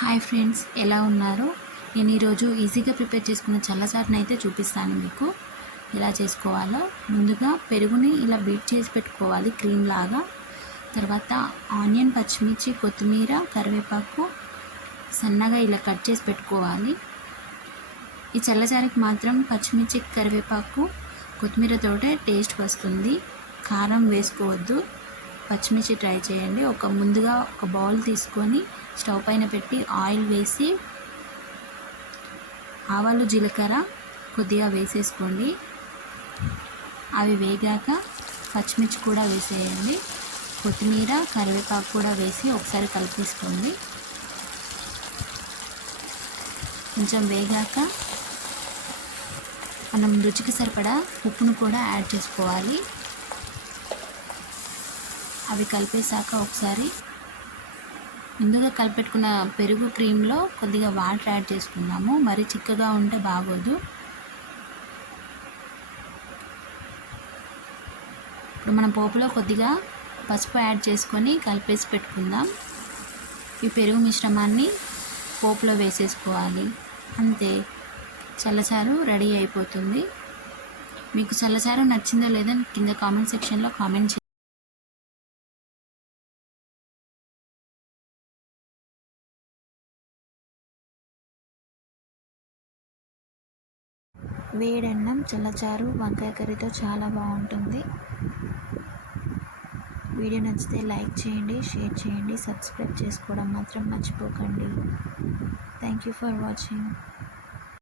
Hi friends ఎలా ఉన్నారు? నేను ఈరోజు ఈజీగా ప్రిపేర్ చేసుకున్న చల్లచారుని అయితే చూపిస్తాను మీకు. ఎలా చేసుకోవాలో? ముందుగా పెరుగుని ఇలా బీట్ చేసి పెట్టుకోవాలి క్రీమ్ లాగా. తర్వాత ఆనియన్ పచ్చిమిర్చి కొత్తిమీర కరివేపాకు సన్నగా ఇలా కట్ చేసి పెట్టుకోవాలి. ఈ చల్లచారికి మాత్రం పచ్చిమిర్చి కరివేపాకు కొత్తిమీరతోటే టేస్ట్ వస్తుంది. కారం వేసుకోవద్దు. పచ్చిమిర్చి ట్రై చేయండి. ఒక ముందుగా ఒక బౌల్ తీసుకొని స్టవ్ పైన పెట్టి ఆయిల్ వేసి ఆవాలు జీలకర్ర కొద్దిగా వేసేసుకోండి. అవి వేగాక పచ్చిమిర్చి కూడా వేసేయండి. కొత్తిమీర కరివేపాకు కూడా వేసి ఒకసారి కలిపేసుకోండి. కొంచెం వేగాక మనం రుచికి సరిపడా ఉప్పును కూడా యాడ్ చేసుకోవాలి. అవి కలిపేశాక ఒకసారి ముందుగా కలిపెట్టుకున్న పెరుగు క్రీమ్లో కొద్దిగా వాటర్ యాడ్ చేసుకుందాము. మరి చిక్కగా ఉంటే బాగోదు. ఇప్పుడు మనం పోపులో కొద్దిగా పసుపు యాడ్ చేసుకొని కలిపేసి పెట్టుకుందాం. ఈ పెరుగు మిశ్రమాన్ని పోపులో వేసేసుకోవాలి. అంతే. చల్లచారు రెడీ అయిపోతుంది. మీకు చల్లచారు నచ్చిందో లేదో కింద కామెంట్ సెక్షన్లో కామెంట్ వేడన్నం చల్లచారు వంకాయ కర్రీతో చాలా బాగుంటుంది. వీడియో నచ్చితే లైక్ చేయండి షేర్ చేయండి సబ్స్క్రైబ్ చేసుకోవడం మాత్రం మర్చిపోకండి. Thank you for watching.